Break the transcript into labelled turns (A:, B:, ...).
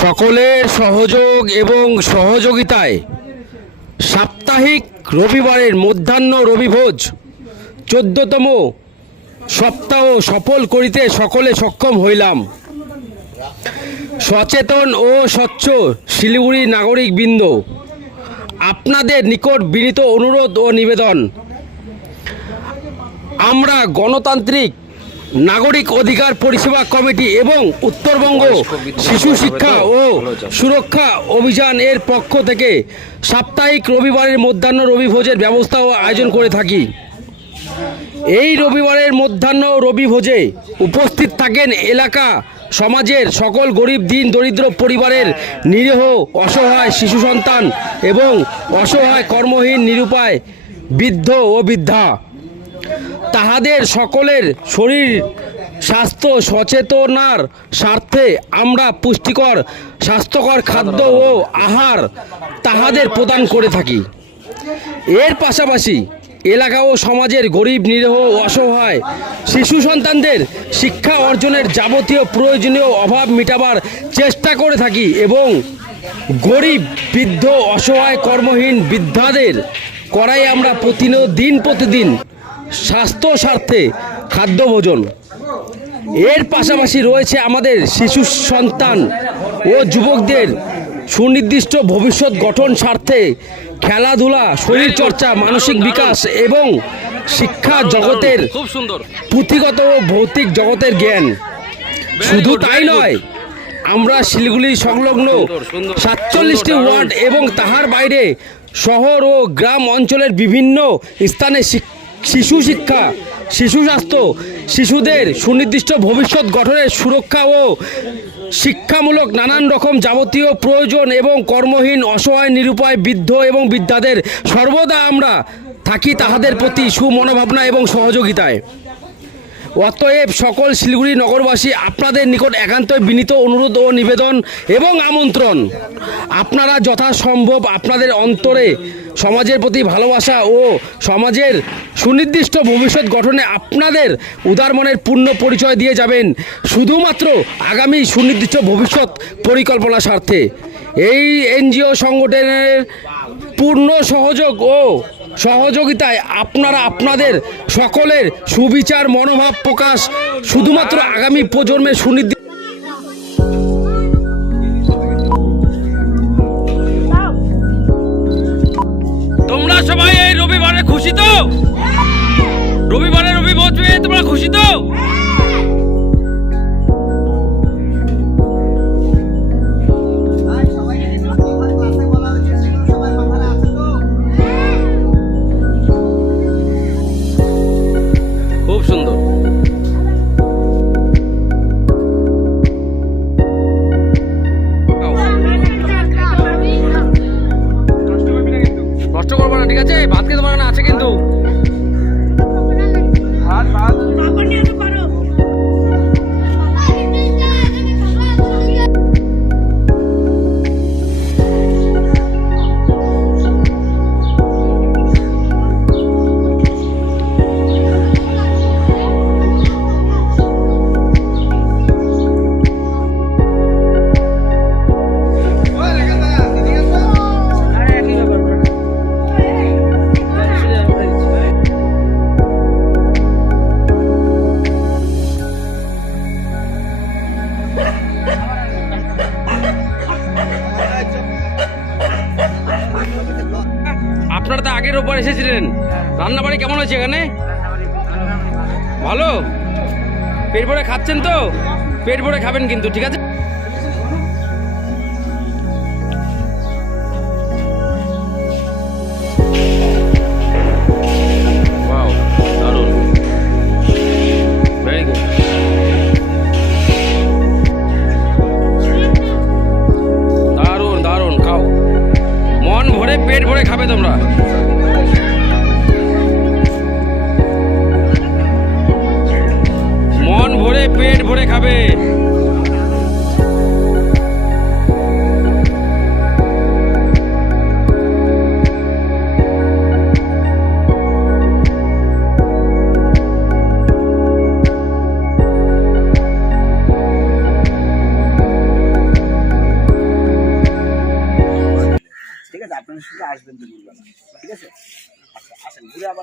A: সকলের সহযোগ এবং সহযোগিতায় সাপ্তাহিক রবিবারের মধ্যাহ্ন রবিভোজ, চোদ্দতম সপ্তাহ সফল করিতে সকলে সক্ষম হইলাম। সচেতন ও স্বচ্ছ শিলিগুড়ি নাগরিক বৃন্দ আপনাদের নিকট বিনীত অনুরোধ ও নিবেদন। আমরা গণতান্ত্রিক নাগরিক অধিকার পরিষেবা কমিটি এবং উত্তরবঙ্গ শিশু শিক্ষা ও সুরক্ষা অভিযান এর পক্ষ থেকে সাপ্তাহিক রবিবারের মধ্যাহ্ন রবিভোজের ব্যবস্থা ও আয়োজন করে থাকি। এই রবিবারের মধ্যাহ্ন রবিভোজে উপস্থিত থাকেন এলাকা সমাজের সকল গরিব, দিন, দরিদ্র পরিবারের নিরীহ, অসহায় শিশু সন্তান এবং অসহায় কর্মহীন, নিরুপায়, বৃদ্ধ ও বৃদ্ধা। তাহাদের সকলের শরীর স্বাস্থ্য সচেতনার স্বার্থে আমরা পুষ্টিকর, স্বাস্থ্যকর খাদ্য ও আহার তাহাদের প্রদান করে থাকি। এর পাশাপাশি এলাকা ও সমাজের গরিব, নিরীহ অসহায় শিশু সন্তানদের শিক্ষা অর্জনের যাবতীয় প্রয়োজনীয় অভাব মেটাবার চেষ্টা করে থাকি এবং গরিব, বৃদ্ধ, অসহায়, কর্মহীন বৃদ্ধাদের করাই আমরা প্রতিনিয়ত দিন প্রতিদিন স্বাস্থ্য স্বার্থে খাদ্য ভোজন। এর পাশাপাশি রয়েছে আমাদের শিশু সন্তান ও যুবকদের সুনির্দিষ্ট ভবিষ্যৎ গঠন স্বার্থে খেলাধুলা শরীরচর্চা মানসিক বিকাশ এবং শিক্ষা জগতের
B: খুব সুন্দর।
A: পুঁথিগত ও ভৌতিক জগতের জ্ঞান। শুধু তাই নয় আমরা শিলিগুড়ি সংলগ্ন সাতচল্লিশটি ওয়ার্ড এবং তাহার বাইরে শহর ও গ্রাম অঞ্চলের বিভিন্ন স্থানে শিক- শিশু শিক্ষা, শিশু স্বাস্থ্য, শিশুদের সুনির্দিষ্ট ভবিষ্যৎ গঠনের সুরক্ষা ও শিক্ষামূলক নানান রকম যাবতীয় প্রয়োজন এবং কর্মহীন, অসহায়, নিরুপায়, বৃদ্ধ এবং বৃদ্ধাদের সর্বদা আমরা থাকি তাহাদের প্রতি সুমনোভাবনা এবং সহযোগিতায়। অতএব সকল শিলিগুড়ি নগরবাসী, আপনাদের নিকট একান্ত বিনীত অনুরোধ ও নিবেদন এবং আমন্ত্রণ। আপনারা যথাসম্ভব আপনাদের অন্তরে সমাজের প্রতি ভালোবাসা ও সমাজের সুনির্দিষ্ট ভবিষ্যৎ গঠনে আপনাদের উদার মনের পূর্ণ পরিচয় দিয়ে যাবেন শুধুমাত্র আগামী সুনির্দিষ্ট ভবিষ্যৎ পরিকল্পনা স্বার্থে। এই এনজিও সংগঠনের পূর্ণ সহযোগ ও সহযোগিতায় আপনারা আপনাদের সকলের সুবিচার মনোভাব প্রকাশ শুধুমাত্র আগামী প্রজন্মের সুনির্দিষ্ট
B: খুশি তো? রবিবারে রবি বসবে তোমরা খুশি তো?
C: তো
B: রোববার এসেছিলেন। রান্না বাড়ি কেমন হয়েছে এখানে? ভালো? পেট ভরে খাচ্ছেন তো? পেট ভরে খাবেন কিন্তু, ঠিক আছে? ভরে খাবে।
C: ঠিক আছে আপনার সাথে আসবেন ঠিক আছে?